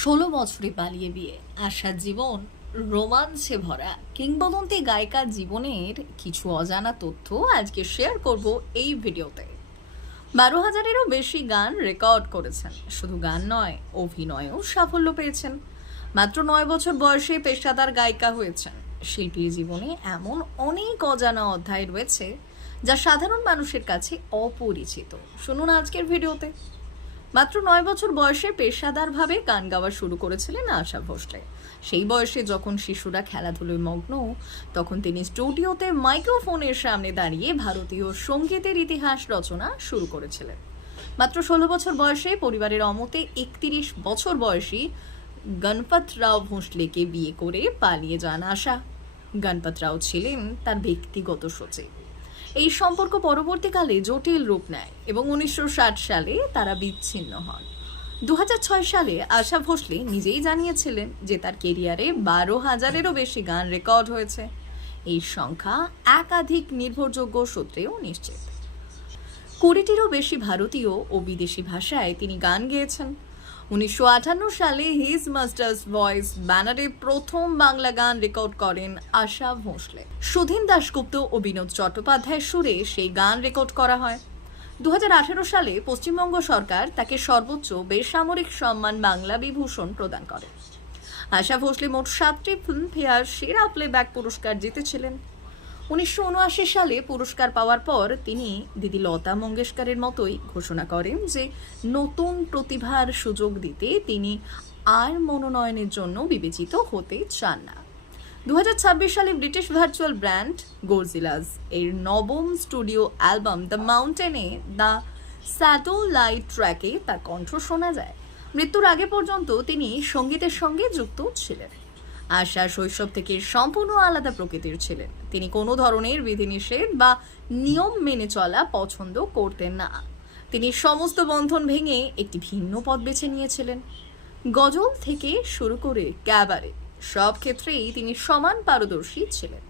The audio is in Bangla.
16 বছরে পালিয়ে বিয়ে, আশার জীবন রোমাঞ্চে ভরা কিংবদন্তি গায়িকার জীবনের কিছু অজানা তথ্য আজকে শেয়ার করব এই ভিডিওতে। 12,000-এরও বেশি গান রেকর্ড করেছেন। শুধু গান নয়, অভিনয়েও সাফল্য পেয়েছেন। মাত্র 9 বছর বয়সে পেশাদার গায়িকা হয়েছেন। শিল্পীর জীবনে এমন অনেক অজানা অধ্যায় রয়েছে যা সাধারণ মানুষের কাছে অপরিচিত। শুনুন আজকের ভিডিওতে। মাত্র 9 বছর বয়সে পেশাদারভাবে গান গাওয়া শুরু করেছিলেন আশা ভোসলে। সেই বয়সে যখন শিশুরা খেলাধুলোয় মগ্ন, তখন তিনি স্টুডিওতে মাইক্রোফোনের সামনে দাঁড়িয়ে ভারতীয় সঙ্গীতের ইতিহাস রচনা শুরু করেছিলেন। মাত্র 16 বছর বয়সে পরিবারের অমতে 31 বছর বয়সী গণপত রাও ভোসলেকে বিয়ে করে পালিয়ে যান আশা। গণপত রাও ছিলেন তার ব্যক্তিগত সচিব। এই সম্পর্ক পরবর্তীকালে জটিল রূপ নেয় এবং 1960 সালে তারা বিচ্ছিন্ন হন। 2006 সালে আশা ভোসলে নিজেই জানিয়েছিলেন যে তার কেরিয়ারে 12,000-এরও বেশি গান রেকর্ড হয়েছে। এই সংখ্যা একাধিক নির্ভরযোগ্য সূত্রেও নিশ্চিত। 20টিরও বেশি ভারতীয় ও বিদেশি ভাষায় তিনি গান গেয়েছেন। 1958 সালে হিজ মাস্টার্স ভয়েস ব্যানারে প্রথম বাংলা গান রেকর্ড করেন আশা ভোসলে। সুধীন দাশগুপ্ত ও বিনোদ চট্টোপাধ্যায়ের সুরে সেই গান রেকর্ড করা হয়। 2018 সালে পশ্চিমবঙ্গ সরকার তাকে সর্বোচ্চ বেসামরিক সম্মান বাংলা বিভূষণ প্রদান করে। আশা ভোসলে মোট 7টি ফিল্মফেয়ার সেরা প্লেব্যাক পুরস্কার জিতেছিলেন। 1979 সালে পুরস্কার পাওয়ার পর তিনি দিদি লতা মঙ্গেশকরের মতোই ঘোষণা করেন যে নতুন প্রতিভার সুযোগ দিতে তিনি আর মনোনয়নের জন্য বিবেচিত হতে চান না। 2026 সালে ব্রিটিশ ভার্চুয়াল ব্র্যান্ড গডজিলাস এর নবম স্টুডিও অ্যালবাম দ্য মাউন্টেনে দ্য স্যাটেলাইট ট্র্যাকে তার কণ্ঠ শোনা যায়। মৃত্যুর আগে পর্যন্ত তিনি সঙ্গীতের সঙ্গে যুক্ত ছিলেন। আশা শৈশব থেকে সম্পূর্ণ আলাদা প্রকৃতির ছিলেন। তিনি কোনো ধরনের বিধিনিষেধ বা নিয়ম মেনে চলা পছন্দ করতেন না। তিনি সমস্ত বন্ধন ভেঙে একটি ভিন্ন পথ বেছে নিয়েছিলেন। গজল থেকে শুরু করে ক্যাবারে সব ক্ষেত্রেই তিনি সমান পারদর্শী ছিলেন।